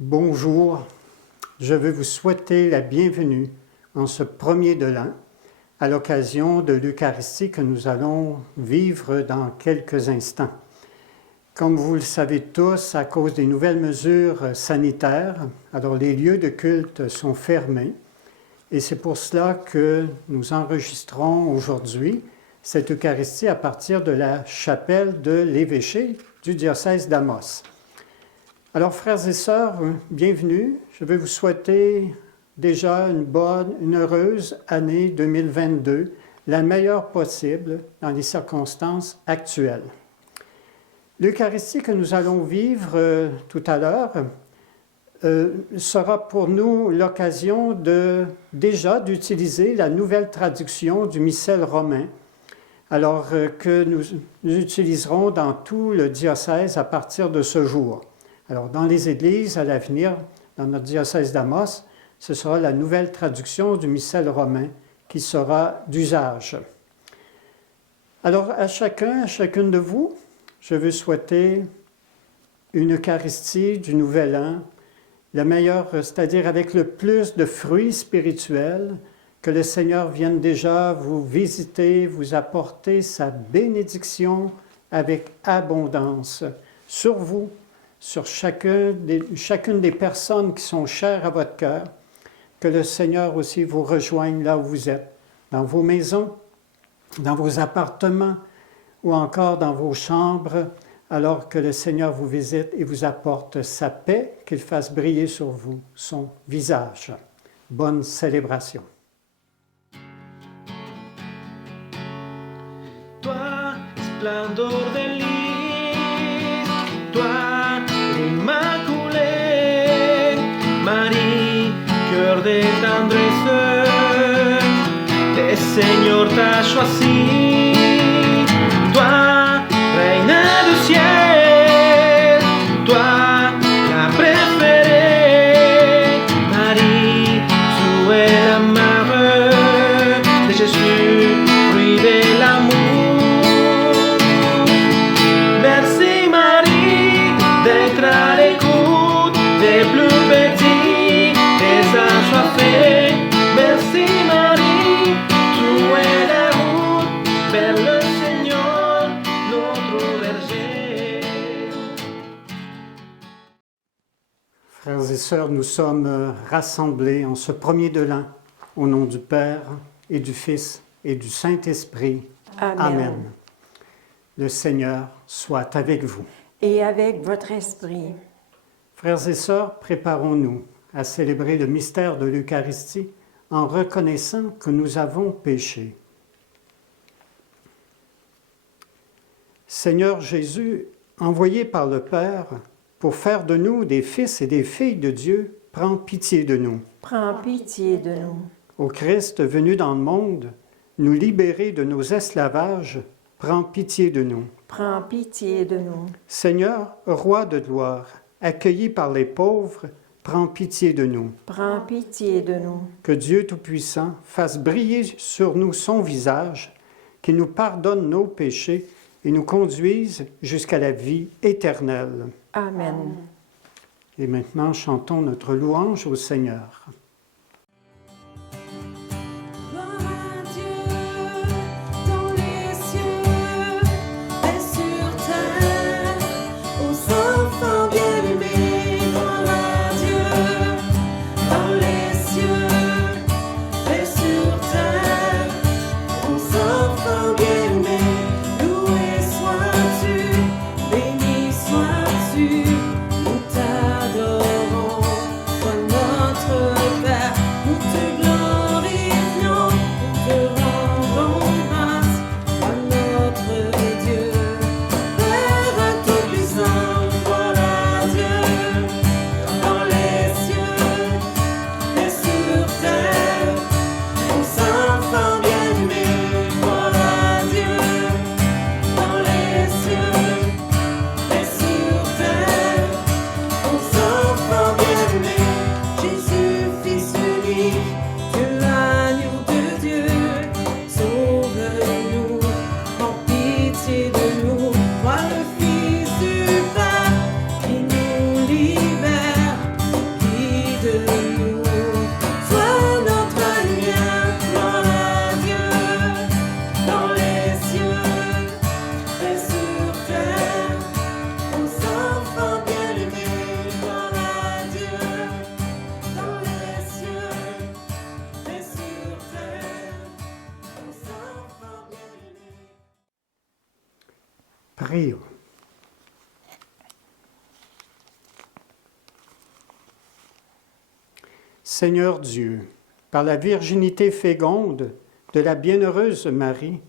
Bonjour, je veux vous souhaiter la bienvenue en ce premier de l'an à l'occasion de l'Eucharistie que nous allons vivre dans quelques instants. Comme vous le savez tous, à cause des nouvelles mesures sanitaires, alors les lieux de culte sont fermés et c'est pour cela que nous enregistrons aujourd'hui cette Eucharistie à partir de la chapelle de l'évêché du diocèse d'Amos. Alors, frères et sœurs, bienvenue. Je vais vous souhaiter déjà une heureuse année 2022, la meilleure possible dans les circonstances actuelles. L'Eucharistie que nous allons vivre tout à l'heure sera pour nous l'occasion d'utiliser la nouvelle traduction du missel romain, alors que nous utiliserons dans tout le diocèse à partir de ce jour. Alors, dans les églises, à l'avenir, dans notre diocèse d'Amos, ce sera la nouvelle traduction du missel romain qui sera d'usage. Alors, à chacune de vous, je veux souhaiter une Eucharistie du Nouvel An, la meilleure, c'est-à-dire avec le plus de fruits spirituels, que le Seigneur vienne déjà vous visiter, vous apporter sa bénédiction avec abondance sur vous, sur chacune des personnes qui sont chères à votre cœur, que le Seigneur aussi vous rejoigne là où vous êtes, dans vos maisons, dans vos appartements ou encore dans vos chambres, alors que le Seigneur vous visite et vous apporte sa paix, qu'il fasse briller sur vous son visage. Bonne célébration. Toi, splendor de lis, toi, Immaculée, Marie, cœur de tendresse, le Seigneur t'a choisi, toi, reine du ciel, toi, la préférée, Marie, tu es la mère de Jésus, fruit de l'amour. Merci Marie d'être à l'écoute des plus petits, des assoiffés. Merci Marie, tu es la route vers le Seigneur, notre berger. Frères et sœurs, nous sommes rassemblés en ce premier de l'an, au nom du Père et du Fils et du Saint-Esprit. Amen. Amen. Le Seigneur soit avec vous. Et avec votre esprit. Frères et sœurs, préparons-nous à célébrer le mystère de l'Eucharistie en reconnaissant que nous avons péché. Seigneur Jésus, envoyé par le Père pour faire de nous des fils et des filles de Dieu, prends pitié de nous. Prends pitié de nous. Ô Christ venu dans le monde, nous libérer de nos esclavages, prends pitié de nous. Prends pitié de nous. Seigneur, Roi de gloire, accueilli par les pauvres, prends pitié de nous. Prends pitié de nous. Que Dieu Tout-Puissant fasse briller sur nous son visage, qu'il nous pardonne nos péchés et nous conduise jusqu'à la vie éternelle. Amen. Et maintenant, chantons notre louange au Seigneur. Gloire à Dieu dans les cieux et sur terre, aux enfants bien-aimés. Gloire à Dieu dans les cieux et sur terre, aux enfants bien-aimés. Loué sois-tu, béni sois-tu, nous t'adorons, toi notre Père, nous te glorifions, nous te rendons grâce, toi notre Dieu. Père tout-puissant, gloire à Dieu, dans les cieux et sur terre, aux enfants bien-aimés. Gloire à Dieu, dans les cieux et sur terre, Prions. Seigneur Dieu, par la virginité féconde de la bienheureuse Marie,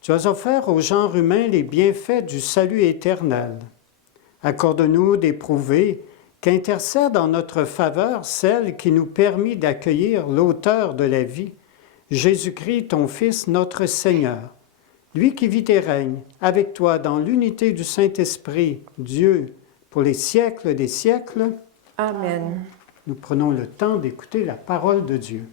tu as offert au genre humain les bienfaits du salut éternel. Accorde-nous d'éprouver qu'intercède en notre faveur celle qui nous permit d'accueillir l'auteur de la vie, Jésus-Christ, ton Fils, notre Seigneur. Lui qui vit et règne avec toi dans l'unité du Saint-Esprit, Dieu, pour les siècles des siècles. Amen. Nous prenons le temps d'écouter la parole de Dieu.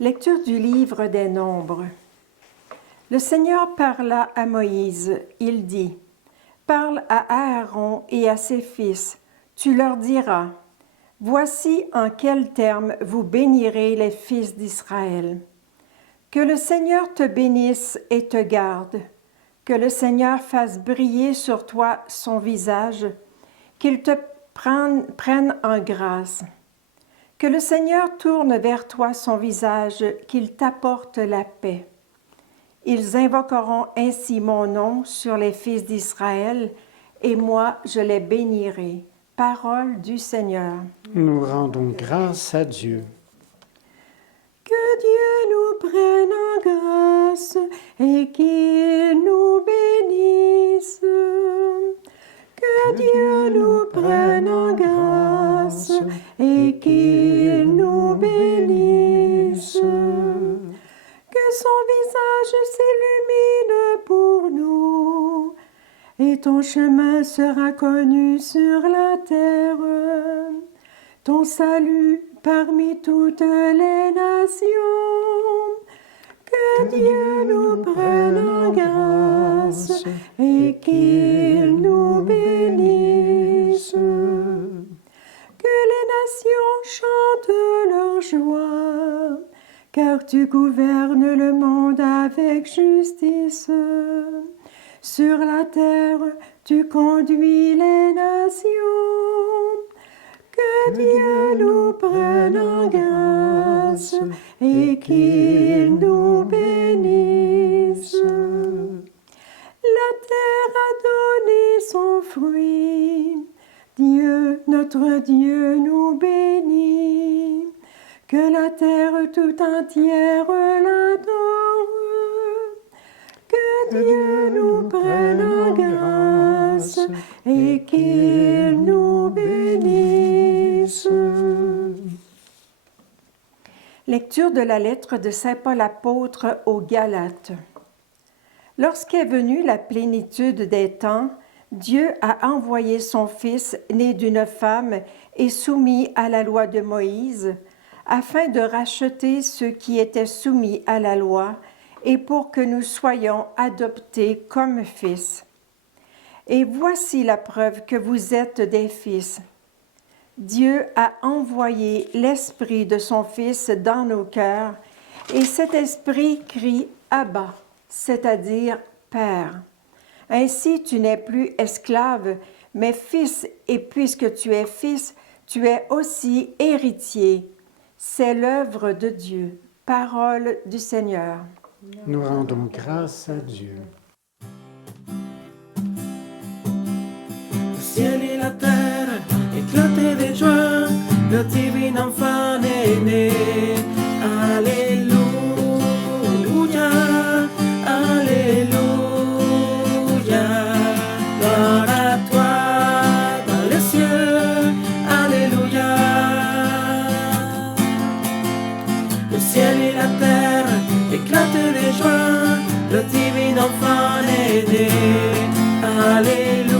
Lecture du livre des Nombres. Le Seigneur parla à Moïse. Il dit, « Parle à Aaron et à ses fils. Tu leur diras, « Voici en quels termes vous bénirez les fils d'Israël. Que le Seigneur te bénisse et te garde. Que le Seigneur fasse briller sur toi son visage, qu'il te prenne en grâce. Que le Seigneur tourne vers toi son visage, qu'il t'apporte la paix. Ils invoqueront ainsi mon nom sur les fils d'Israël, et moi je les bénirai. » Parole du Seigneur. Nous rendons grâce à Dieu. Que Dieu nous prenne en grâce et qu'il nous bénisse. Que Dieu nous prenne en grâce et qu'il nous bénisse. Que son visage s'illumine pour nous et ton chemin sera connu sur la terre. Ton salut parmi toutes les nations. Que Dieu nous prenne en grâce et qu'il nous bénisse. Que les nations chantent leur joie, car tu gouvernes le monde avec justice. Sur la terre, tu conduis les nations. Que Dieu nous prenne en grâce et qu'il nous bénisse. La terre a donné son fruit. Dieu, notre Dieu, nous bénit. Que la terre tout entière l'adore. Que Dieu nous prenne en grâce et qu'il nous bénisse. Lecture de la lettre de saint Paul apôtre aux Galates. Lorsqu'est venue la plénitude des temps, Dieu a envoyé son Fils, né d'une femme et soumis à la loi de Moïse, afin de racheter ceux qui étaient soumis à la loi, et pour que nous soyons adoptés comme fils. Et voici la preuve que vous êtes des fils. Dieu a envoyé l'Esprit de son Fils dans nos cœurs, et cet Esprit crie « Abba », c'est-à-dire « Père ». Ainsi tu n'es plus esclave, mais fils, et puisque tu es fils, tu es aussi héritier. C'est l'œuvre de Dieu. Parole du Seigneur. Nous rendons grâce à Dieu. Le ciel et la terre éclataient de joie, le divin enfant est né. Alléluia, Alléluia. Gloire à toi dans les cieux, Alléluia. Le ciel et la terre éclatent de joie, le divin enfant est né. Alléluia,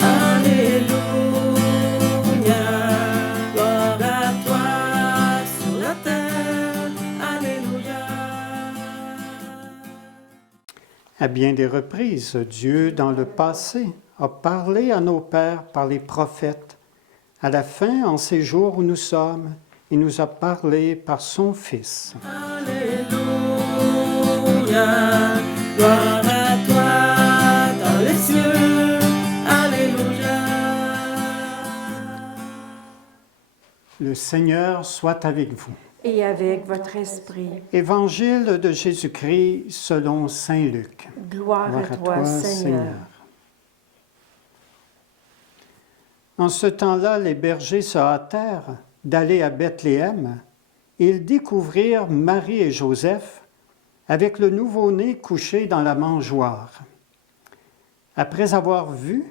Alléluia. Gloire à toi sur la terre, Alléluia. À bien des reprises, Dieu, dans le passé, a parlé à nos pères par les prophètes. À la fin, en ces jours où nous sommes, il nous a parlé par son Fils. Alléluia, gloire à toi dans les cieux, Alléluia. Le Seigneur soit avec vous. et avec votre esprit. Évangile de Jésus-Christ selon saint Luc. Gloire à toi, Seigneur. En ce temps-là, les bergers se hâtèrent d'aller à Bethléem. Ils découvrirent Marie et Joseph avec le nouveau-né couché dans la mangeoire. Après avoir vu,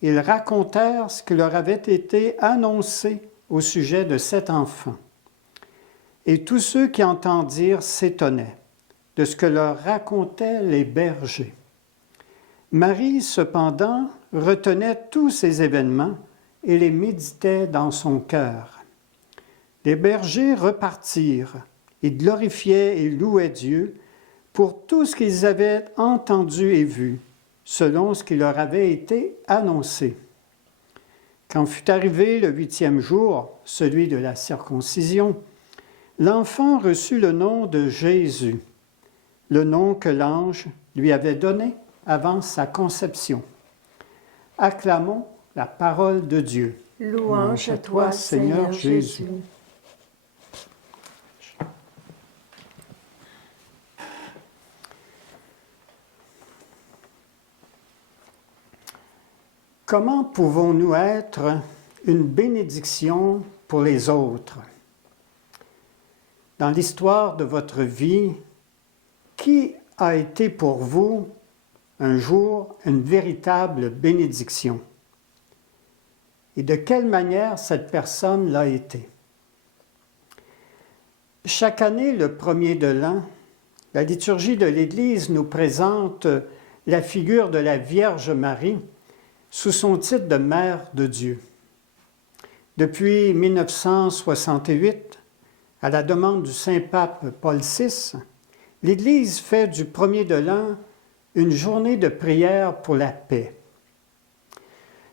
ils racontèrent ce qui leur avait été annoncé au sujet de cet enfant. Et tous ceux qui entendirent s'étonnaient de ce que leur racontaient les bergers. Marie, cependant, retenait tous ces événements et les méditait dans son cœur. Les bergers repartirent et glorifiaient et louaient Dieu pour tout ce qu'ils avaient entendu et vu, selon ce qui leur avait été annoncé. Quand fut arrivé le 8e jour, celui de la circoncision, l'enfant reçut le nom de Jésus, le nom que l'ange lui avait donné avant sa conception. Acclamons la parole de Dieu. Louange à toi, Seigneur Jésus. Comment pouvons-nous être une bénédiction pour les autres? Dans l'histoire de votre vie, qui a été pour vous un jour une véritable bénédiction? Et de quelle manière cette personne l'a été? Chaque année, le 1er de l'an, la liturgie de l'Église nous présente la figure de la Vierge Marie sous son titre de Mère de Dieu. Depuis 1968, à la demande du Saint-Pape Paul VI, l'Église fait du 1er de l'an une journée de prière pour la paix.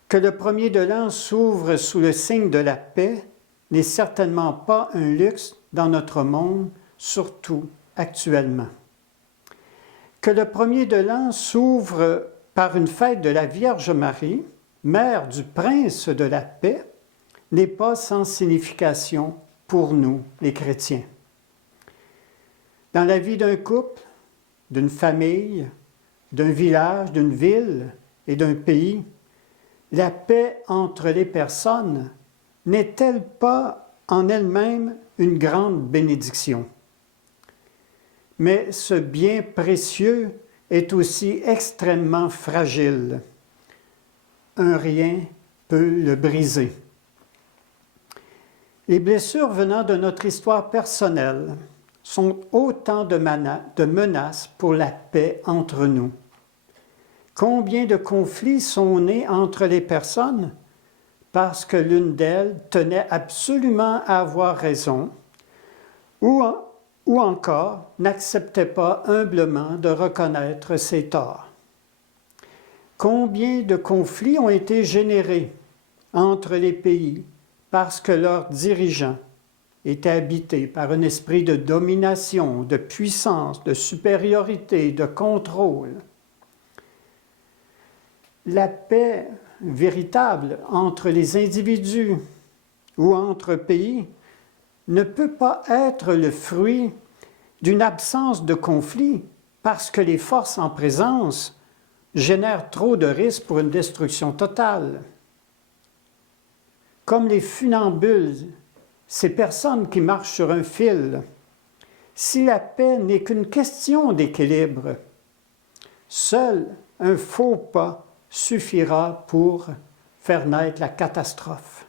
Que le 1er de l'an s'ouvre sous le signe de la paix n'est certainement pas un luxe dans notre monde, surtout actuellement. Que le 1er de l'an s'ouvre par une fête de la Vierge Marie, mère du Prince de la paix, n'est pas sans signification pour nous, les chrétiens. Dans la vie d'un couple, d'une famille, d'un village, d'une ville et d'un pays, la paix entre les personnes n'est-elle pas en elle-même une grande bénédiction? Mais ce bien précieux est aussi extrêmement fragile. Un rien peut le briser. Les blessures venant de notre histoire personnelle sont autant de menaces pour la paix entre nous. Combien de conflits sont nés entre les personnes parce que l'une d'elles tenait absolument à avoir raison ou encore n'acceptait pas humblement de reconnaître ses torts. Combien de conflits ont été générés entre les pays parce que leurs dirigeants étaient habités par un esprit de domination, de puissance, de supériorité, de contrôle. La paix véritable entre les individus ou entre pays ne peut pas être le fruit d'une absence de conflit parce que les forces en présence génèrent trop de risques pour une destruction totale. Comme les funambules, ces personnes qui marchent sur un fil, si la paix n'est qu'une question d'équilibre, seul un faux pas suffira pour faire naître la catastrophe.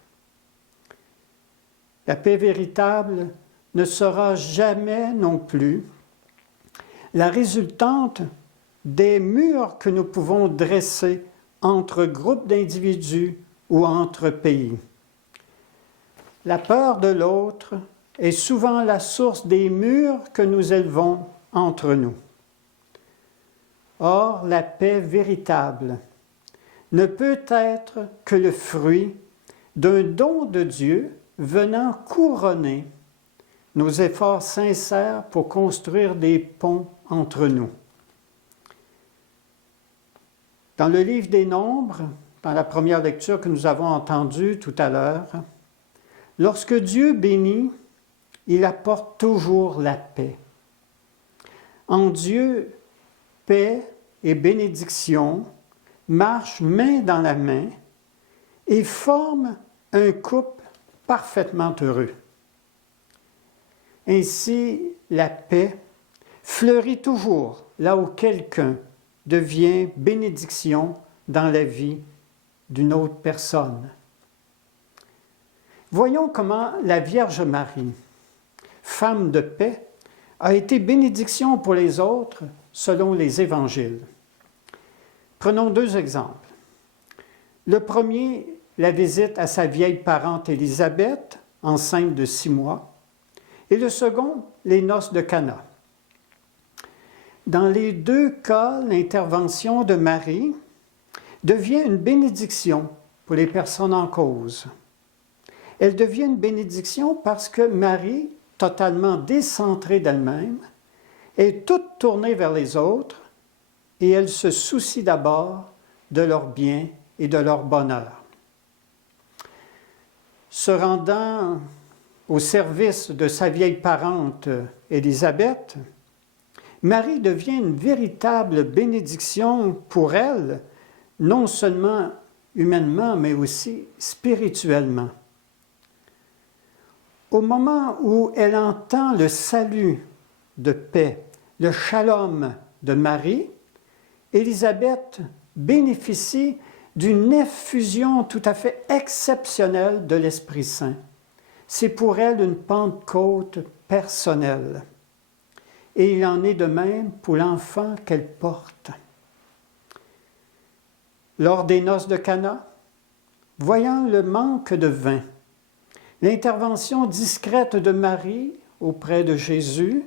La paix véritable ne sera jamais non plus la résultante des murs que nous pouvons dresser entre groupes d'individus ou entre pays. La peur de l'autre est souvent la source des murs que nous élevons entre nous. Or, la paix véritable ne peut être que le fruit d'un don de Dieu venant couronner nos efforts sincères pour construire des ponts entre nous. Dans le livre des Nombres, dans la première lecture que nous avons entendue tout à l'heure, lorsque Dieu bénit, il apporte toujours la paix. En Dieu, paix et bénédiction marchent main dans la main et forment un couple parfaitement heureux. Ainsi, la paix fleurit toujours là où quelqu'un devient bénédiction dans la vie d'une autre personne. Voyons comment la Vierge Marie, femme de paix, a été bénédiction pour les autres selon les évangiles. Prenons 2 exemples. Le premier, la visite à sa vieille parente Élisabeth, enceinte de 6 mois, et le second, les noces de Cana. Dans les 2 cas, l'intervention de Marie devient une bénédiction pour les personnes en cause. Elle devient une bénédiction parce que Marie, totalement décentrée d'elle-même, est toute tournée vers les autres et elle se soucie d'abord de leur bien et de leur bonheur. Se rendant au service de sa vieille parente Élisabeth, Marie devient une véritable bénédiction pour elle, non seulement humainement, mais aussi spirituellement. Au moment où elle entend le salut de paix, le shalom de Marie, Élisabeth bénéficie d'une effusion tout à fait exceptionnelle de l'Esprit Saint. C'est pour elle une Pentecôte personnelle. Et il en est de même pour l'enfant qu'elle porte. Lors des noces de Cana, voyant le manque de vin, l'intervention discrète de Marie auprès de Jésus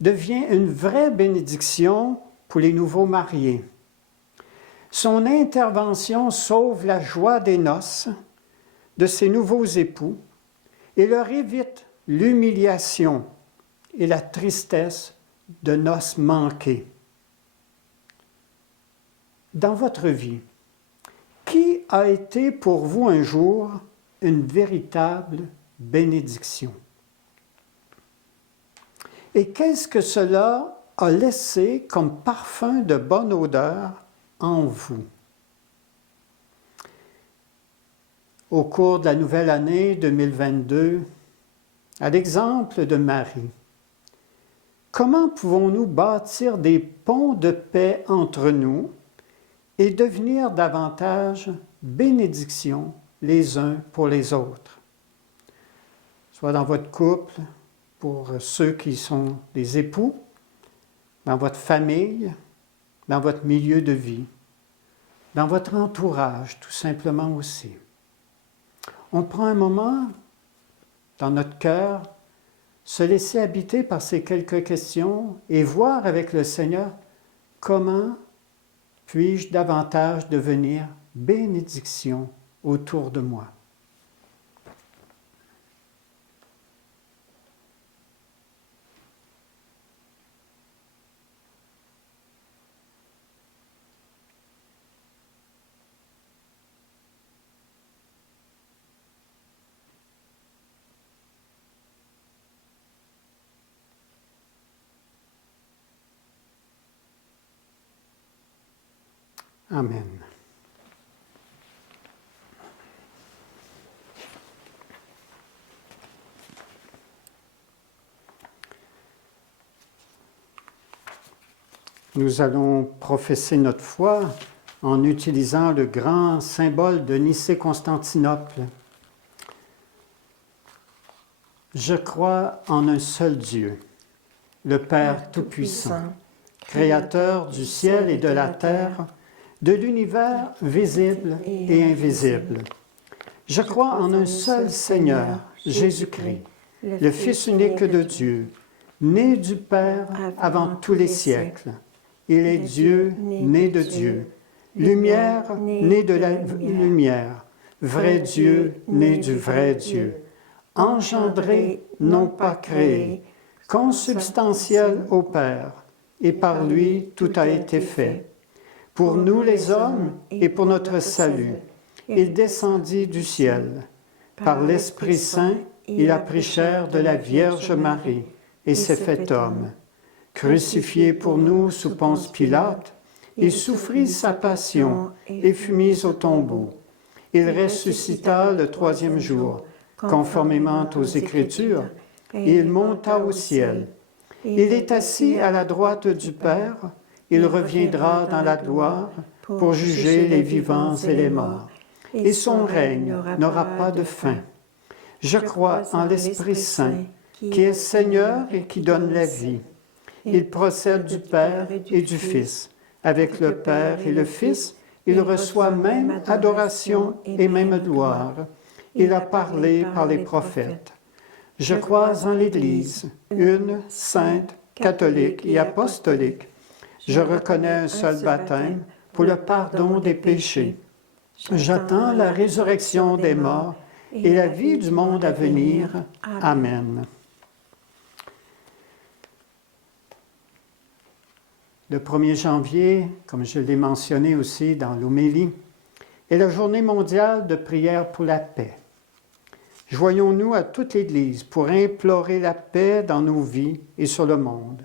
devient une vraie bénédiction pour les nouveaux mariés. Son intervention sauve la joie des noces de ces nouveaux époux et leur évite l'humiliation et la tristesse de noces manquées. Dans votre vie, qui a été pour vous un jour une véritable bénédiction? Et qu'est-ce que cela a laissé comme parfum de bonne odeur en vous? Au cours de la nouvelle année 2022, à l'exemple de Marie, comment pouvons-nous bâtir des ponts de paix entre nous et devenir davantage bénédiction les uns pour les autres? Soit dans votre couple, pour ceux qui sont des époux, dans votre famille, dans votre milieu de vie, dans votre entourage, tout simplement aussi. On prend un moment dans notre cœur, se laisser habiter par ces quelques questions et voir avec le Seigneur comment puis-je davantage devenir bénédiction autour de moi. Amen. Nous allons professer notre foi en utilisant le grand symbole de Nicée-Constantinople. Je crois en un seul Dieu, le Père Tout-Puissant, Créateur du ciel et de la terre, de l'univers visible et invisible. Je crois en un seul Seigneur, Jésus-Christ, le Fils unique de Dieu, né du Père avant tous les siècles. Il est Dieu, né de Dieu, lumière, né de la lumière, vrai Dieu, né du vrai Dieu, engendré, non pas créé, consubstantiel au Père, et par lui tout a été fait. Pour nous les hommes et pour notre salut, il descendit du ciel. Par l'Esprit Saint, Il a pris chair de la Vierge Marie et s'est fait homme. Crucifié pour nous sous Ponce Pilate, il souffrit sa passion et fut mis au tombeau. Il ressuscita le troisième jour, conformément aux Écritures, et il monta au ciel. Il est assis à la droite du Père, il reviendra dans la gloire pour juger les vivants et les morts, et son règne n'aura pas de fin. Je crois en l'Esprit Saint, qui est Seigneur et qui donne la vie. Il procède du Père et du Fils. Avec le Père et le Fils, il reçoit même adoration et même gloire. Il a parlé par les prophètes. Je crois en l'Église, une, sainte, catholique et apostolique. Je reconnais un seul baptême pour le pardon des péchés. J'attends la résurrection des morts et la vie du monde à venir. Amen. Le 1er janvier, comme je l'ai mentionné aussi dans l'homélie, est la journée mondiale de prière pour la paix. Joignons-nous à toute l'Église pour implorer la paix dans nos vies et sur le monde.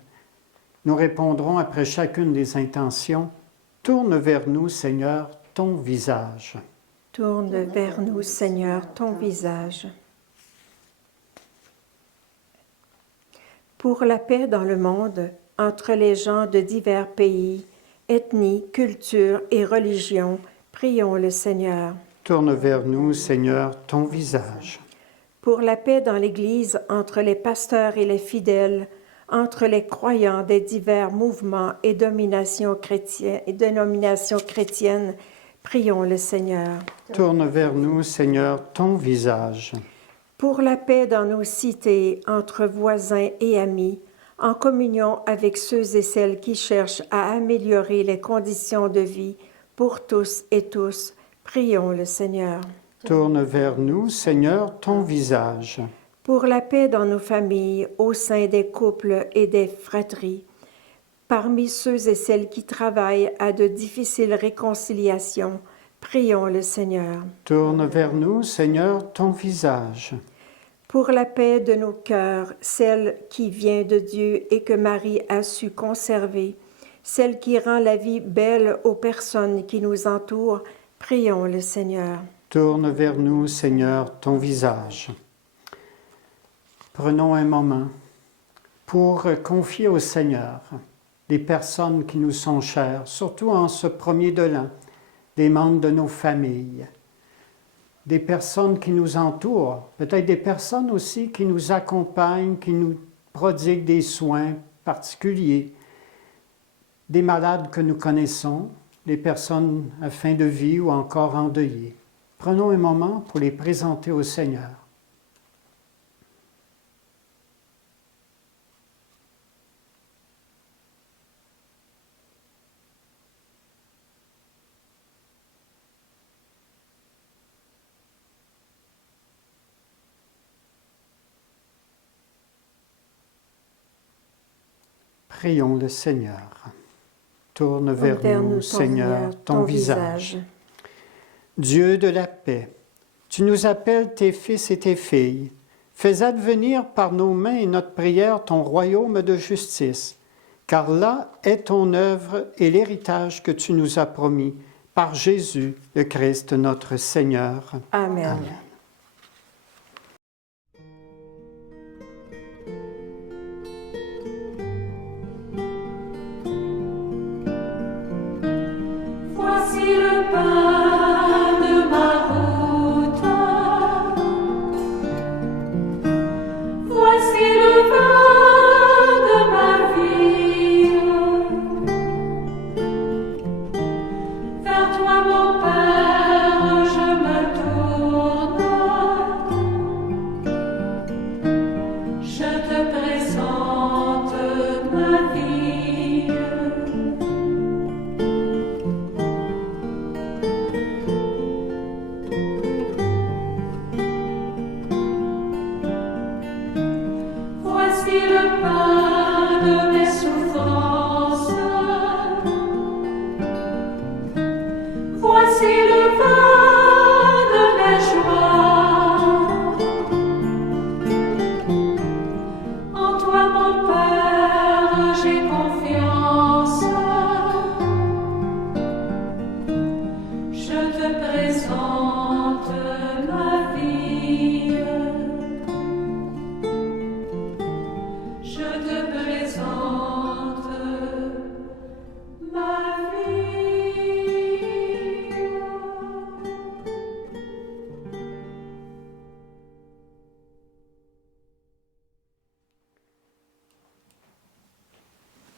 Nous répondrons après chacune des intentions, « Tourne vers nous, Seigneur, ton visage. » Tourne vers nous, Seigneur, ton visage. Pour la paix dans le monde, entre les gens de divers pays, ethnies, cultures et religions, prions le Seigneur. Tourne vers nous, Seigneur, ton visage. Pour la paix dans l'Église entre les pasteurs et les fidèles, entre les croyants des divers mouvements et dénominations chrétiennes, prions le Seigneur. Tourne vers nous, Seigneur, ton visage. Pour la paix dans nos cités, entre voisins et amis, en communion avec ceux et celles qui cherchent à améliorer les conditions de vie pour tous et tous, prions le Seigneur. Tourne vers nous, Seigneur, ton visage. Pour la paix dans nos familles, au sein des couples et des fratries, parmi ceux et celles qui travaillent à de difficiles réconciliations, prions le Seigneur. Tourne vers nous, Seigneur, ton visage. Pour la paix de nos cœurs, celle qui vient de Dieu et que Marie a su conserver, celle qui rend la vie belle aux personnes qui nous entourent, prions le Seigneur. Tourne vers nous, Seigneur, ton visage. Prenons un moment pour confier au Seigneur des personnes qui nous sont chères, surtout en ce premier de l'an, des membres de nos familles, des personnes qui nous entourent, peut-être des personnes aussi qui nous accompagnent, qui nous prodiguent des soins particuliers, des malades que nous connaissons, des personnes à fin de vie ou encore endeuillées. Prenons un moment pour les présenter au Seigneur. Prions le Seigneur. Tourne vers nous, Seigneur, ton visage. Dieu de la paix, tu nous appelles tes fils et tes filles. Fais advenir par nos mains et notre prière ton royaume de justice, car là est ton œuvre et l'héritage que tu nous as promis par Jésus, le Christ, notre Seigneur. Amen. Amen. Voici le pain de ma route. Voici le vin de ma vie. Vers toi, mon Père, je me tourne.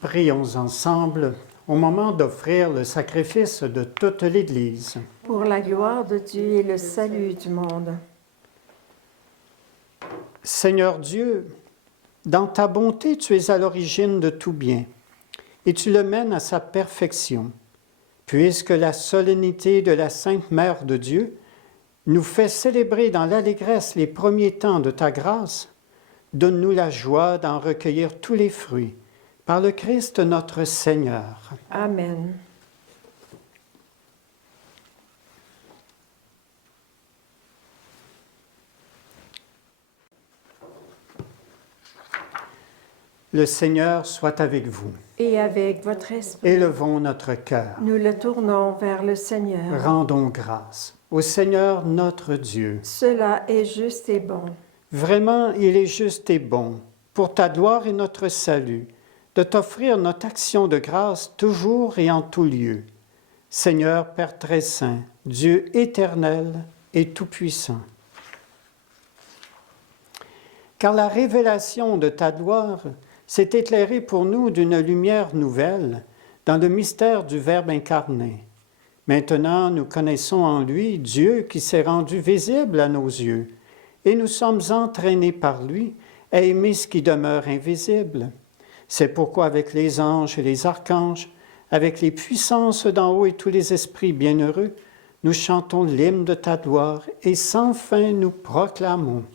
Prions ensemble au moment d'offrir le sacrifice de toute l'Église. Pour la gloire de Dieu et le salut du monde. Seigneur Dieu, dans ta bonté, tu es à l'origine de tout bien et tu le mènes à sa perfection. Puisque la solennité de la Sainte Mère de Dieu nous fait célébrer dans l'allégresse les premiers temps de ta grâce, donne-nous la joie d'en recueillir tous les fruits. Par le Christ notre Seigneur. Amen. Le Seigneur soit avec vous. Et avec votre esprit, Élevons notre cœur. nous le tournons vers le Seigneur. Rendons grâce au Seigneur notre Dieu. Cela est juste et bon. Vraiment, il est juste et bon, pour ta gloire et notre salut, de t'offrir notre action de grâce toujours et en tout lieu. Seigneur Père très saint, Dieu éternel et tout-puissant. Car la révélation de ta gloire s'est éclairée pour nous d'une lumière nouvelle dans le mystère du Verbe incarné. Maintenant, nous connaissons en lui Dieu qui s'est rendu visible à nos yeux, et nous sommes entraînés par lui à aimer ce qui demeure invisible. C'est pourquoi avec les anges et les archanges, avec les puissances d'en haut et tous les esprits bienheureux, nous chantons l'hymne de ta gloire et sans fin nous proclamons.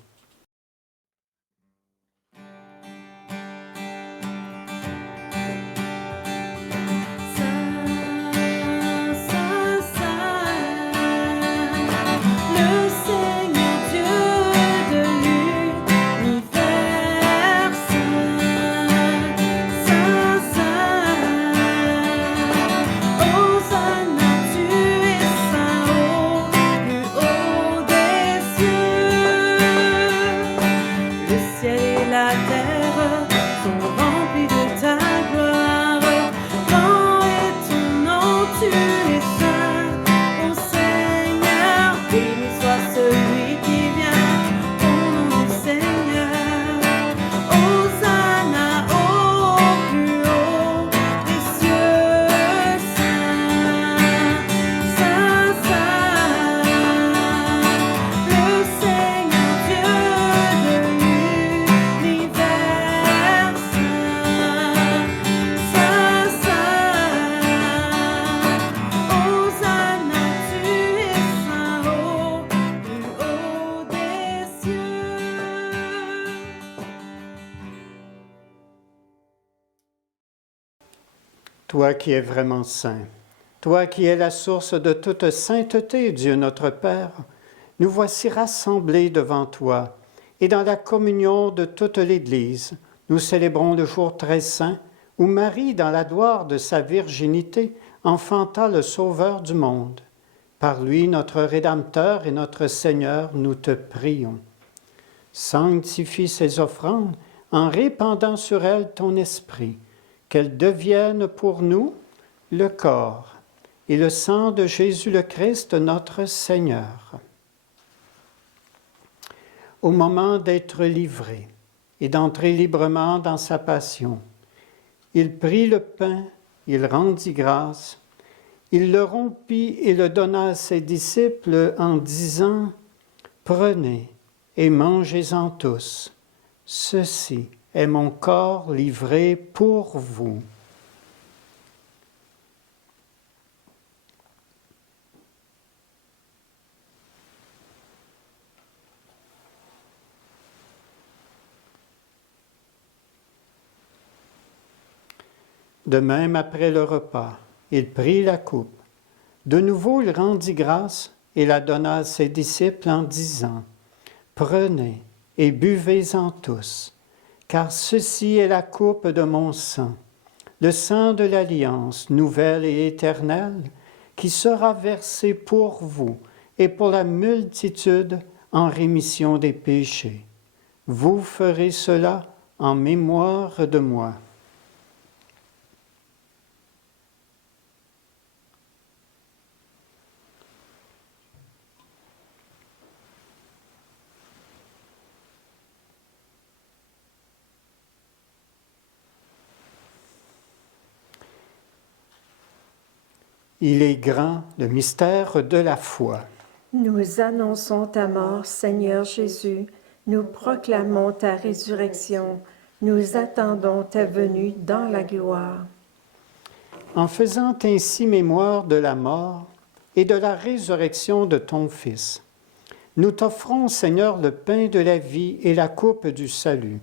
Toi qui es vraiment saint, toi qui es la source de toute sainteté, Dieu notre Père, nous voici rassemblés devant toi, et dans la communion de toute l'Église, nous célébrons le jour très saint où Marie, dans la gloire de sa virginité, enfanta le Sauveur du monde. Par lui, notre Rédempteur et notre Seigneur, nous te prions. Sanctifie ces offrandes en répandant sur elles ton esprit, qu'elles deviennent pour nous le corps et le sang de Jésus le Christ, notre Seigneur. Au moment d'être livré et d'entrer librement dans sa passion, il prit le pain, il rendit grâce, il le rompit et le donna à ses disciples en disant « Prenez et mangez-en tous, ceci est mon corps livré pour vous. » De même, après le repas, il prit la coupe. De nouveau, il rendit grâce et la donna à ses disciples en disant « Prenez et buvez-en tous, car ceci est la coupe de mon sang, le sang de l'alliance nouvelle et éternelle, qui sera versé pour vous et pour la multitude en rémission des péchés. Vous ferez cela en mémoire de moi. » Il est grand, le mystère de la foi. Nous annonçons ta mort, Seigneur Jésus. Nous proclamons ta résurrection. Nous attendons ta venue dans la gloire. En faisant ainsi mémoire de la mort et de la résurrection de ton Fils, nous t'offrons, Seigneur, le pain de la vie et la coupe du salut.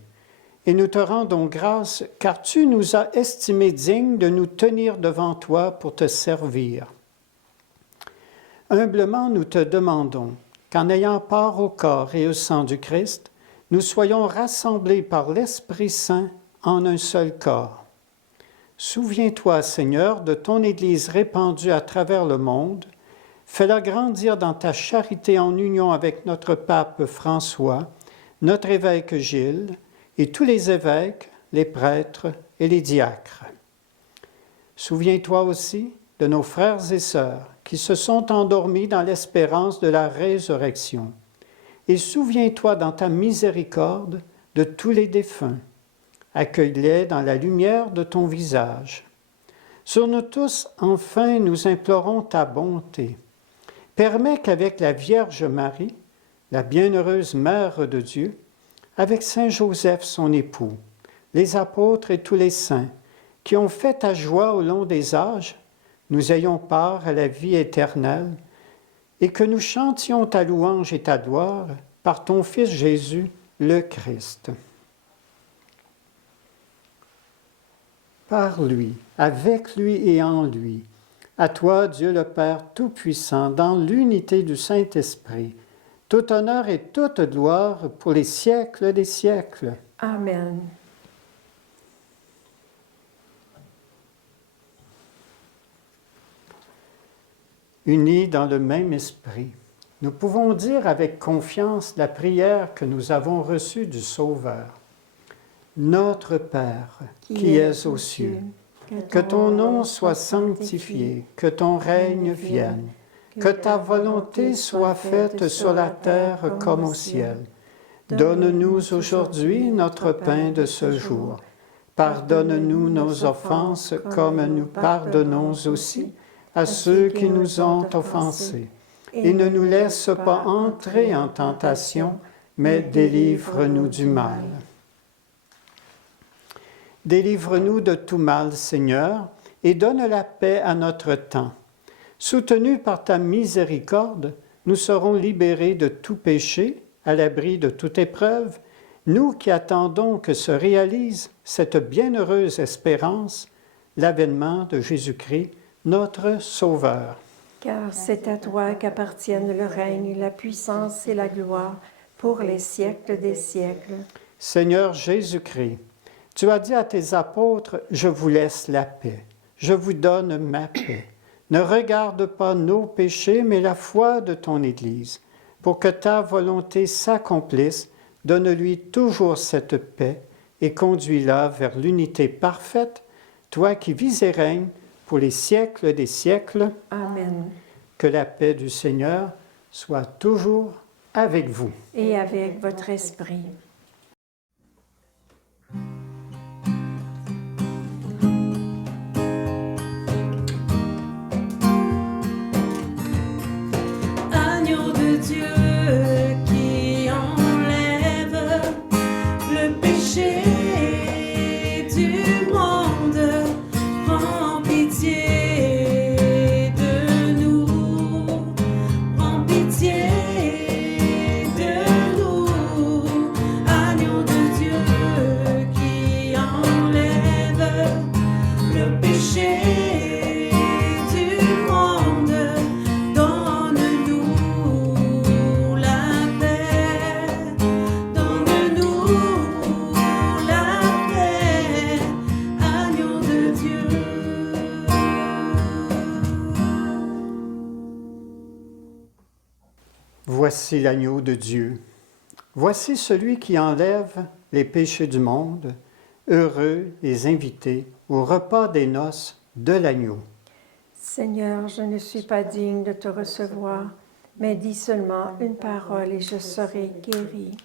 Et nous te rendons grâce, car tu nous as estimés dignes de nous tenir devant toi pour te servir. Humblement, nous te demandons qu'en ayant part au corps et au sang du Christ, nous soyons rassemblés par l'Esprit Saint en un seul corps. Souviens-toi, Seigneur, de ton Église répandue à travers le monde. Fais-la grandir dans ta charité en union avec notre pape François, notre évêque Gilles, et tous les évêques, les prêtres et les diacres. Souviens-toi aussi de nos frères et sœurs qui se sont endormis dans l'espérance de la résurrection. Et souviens-toi dans ta miséricorde de tous les défunts. Accueille-les dans la lumière de ton visage. Sur nous tous, enfin, nous implorons ta bonté. Permets qu'avec la Vierge Marie, la bienheureuse Mère de Dieu, avec Saint Joseph, son époux, les apôtres et tous les saints, qui ont fait ta joie au long des âges, nous ayons part à la vie éternelle, et que nous chantions ta louange et ta gloire par ton Fils Jésus, le Christ. Par lui, avec lui et en lui, à toi, Dieu le Père Tout-Puissant, dans l'unité du Saint-Esprit, tout honneur et toute gloire pour les siècles des siècles. Amen. Unis dans le même esprit, nous pouvons dire avec confiance la prière que nous avons reçue du Sauveur. Notre Père, qui es aux cieux, que ton nom soit sanctifié, que ton règne vienne, que ta volonté soit faite sur la terre comme au ciel. Donne-nous aujourd'hui notre pain de ce jour. Pardonne-nous nos offenses comme nous pardonnons aussi à ceux qui nous ont offensés. Et ne nous laisse pas entrer en tentation, mais délivre-nous du mal. Délivre-nous de tout mal, Seigneur, et donne la paix à notre temps. Soutenus par ta miséricorde, nous serons libérés de tout péché, à l'abri de toute épreuve, nous qui attendons que se réalise cette bienheureuse espérance, l'avènement de Jésus-Christ, notre Sauveur. Car c'est à toi qu'appartiennent le règne, la puissance et la gloire pour les siècles des siècles. Seigneur Jésus-Christ, tu as dit à tes apôtres, « Je vous laisse la paix, je vous donne ma paix. Ne regarde pas nos péchés, mais la foi de ton Église. Pour que ta volonté s'accomplisse, donne-lui toujours cette paix et conduis-la vers l'unité parfaite, toi qui vis et règnes pour les siècles des siècles. Amen. Que la paix du Seigneur soit toujours avec vous. Et avec votre esprit. Agneau de Dieu qui enlève le péché du monde, prends pitié de nous, prends pitié de nous. Agneau de Dieu qui enlève le péché du monde, donne-nous la paix, donne-nous la paix, agneau de Dieu. Voici l'agneau de Dieu. Voici celui qui enlève les péchés du monde. Heureux les invités au repas des noces de l'agneau. Seigneur, je ne suis pas digne de te recevoir, mais dis seulement une parole et je serai guéri.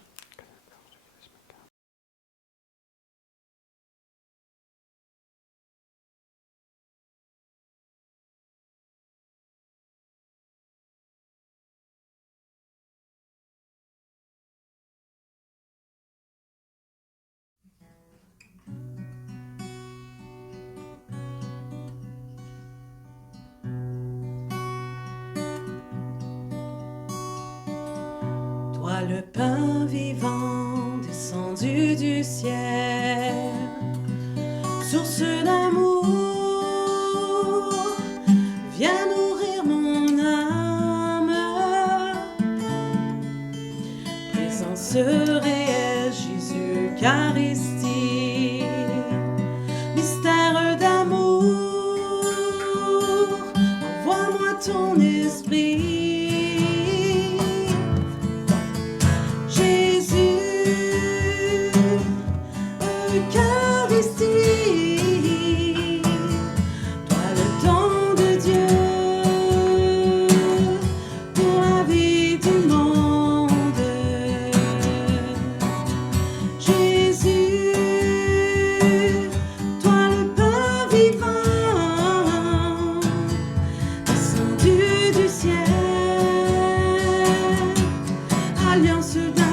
Toi le pain vivant descendu du ciel, source d'amour, viens nourrir mon âme. Présence réelle, Jésus, Eucharistie, mystère d'amour, envoie-moi ton esprit. Eucharistie, toi le don de Dieu pour la vie du monde. Jésus, toi le pain vivant, descendu du ciel, alliance d'amour.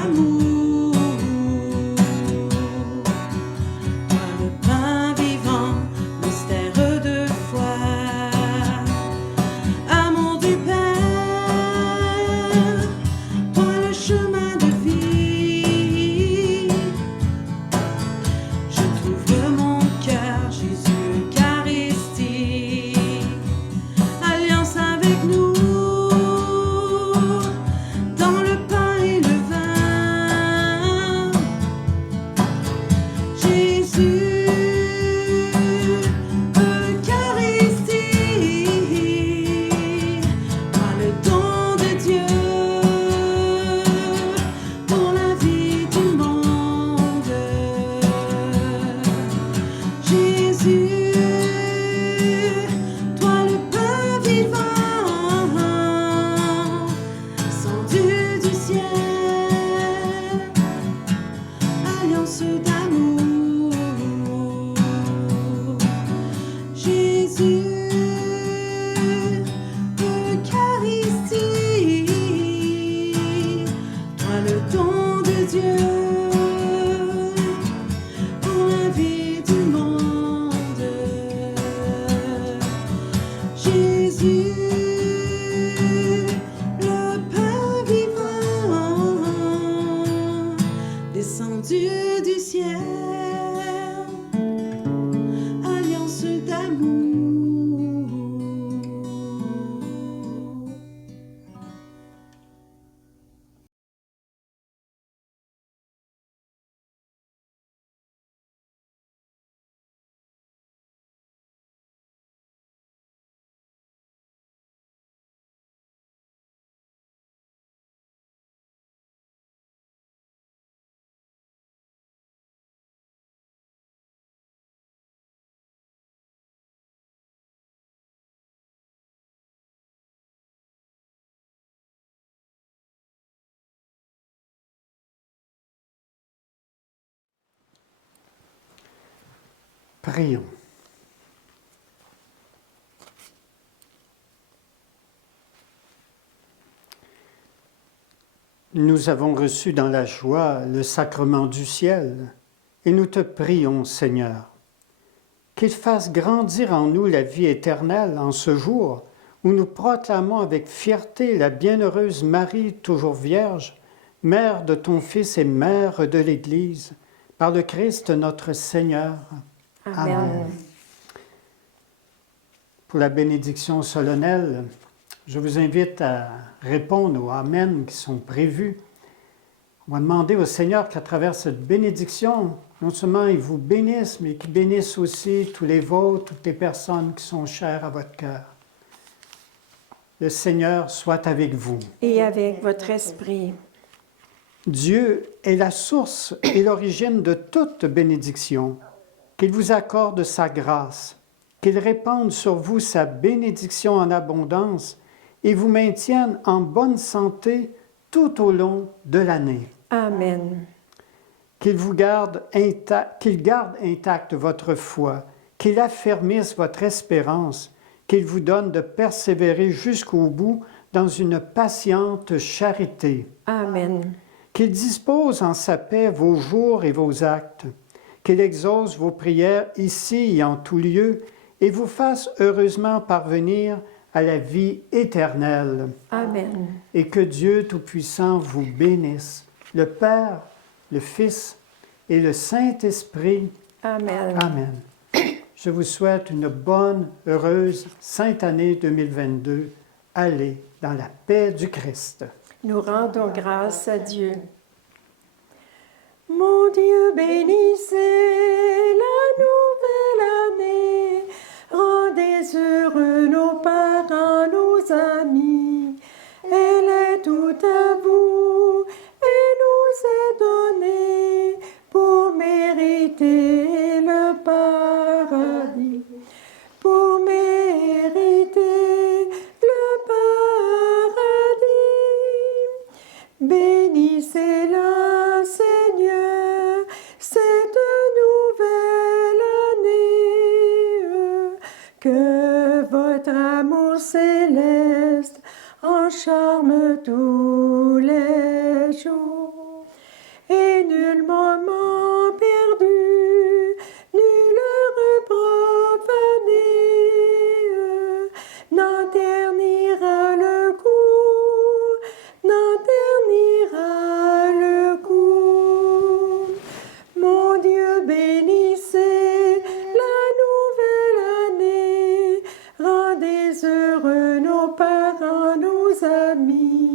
Prions. Nous avons reçu dans la joie le sacrement du ciel et nous te prions, Seigneur, qu'il fasse grandir en nous la vie éternelle en ce jour où nous proclamons avec fierté la bienheureuse Marie, toujours vierge, mère de ton Fils et mère de l'Église, par le Christ notre Seigneur. Amen. Amen. Pour la bénédiction solennelle, je vous invite à répondre aux Amen qui sont prévus. On va demander au Seigneur qu'à travers cette bénédiction, non seulement il vous bénisse, mais qu'il bénisse aussi tous les vôtres, toutes les personnes qui sont chères à votre cœur. Le Seigneur soit avec vous. Et avec votre esprit. Dieu est la source et l'origine de toute bénédiction. Qu'il vous accorde sa grâce, qu'il répande sur vous sa bénédiction en abondance et vous maintienne en bonne santé tout au long de l'année. Amen. Qu'il garde intacte votre foi, qu'il affermisse votre espérance, qu'il vous donne de persévérer jusqu'au bout dans une patiente charité. Amen. Qu'il dispose en sa paix vos jours et vos actes, qu'il exauce vos prières ici et en tout lieu, et vous fasse heureusement parvenir à la vie éternelle. Amen. Et que Dieu Tout-Puissant vous bénisse, le Père, le Fils et le Saint-Esprit. Amen. Amen. Je vous souhaite une bonne, heureuse, sainte année 2022. Allez dans la paix du Christ. Nous rendons grâce à Dieu. Mon Dieu, bénissez la nouvelle année. Rendez heureux nos parents, nos amis. Elle est tout à vous et nous est donnée pour mériter le paradis. Pour mériter le paradis. Bénissez-la, Seigneur, cette nouvelle année. Que votre amour céleste en charme tous les jours. Et nul moment perdu, nul heure profanée, n'en ternira le cours, n'en ternira le cours. Mon Dieu, bénissez la nouvelle année, rendez heureux nos parents, nos amis.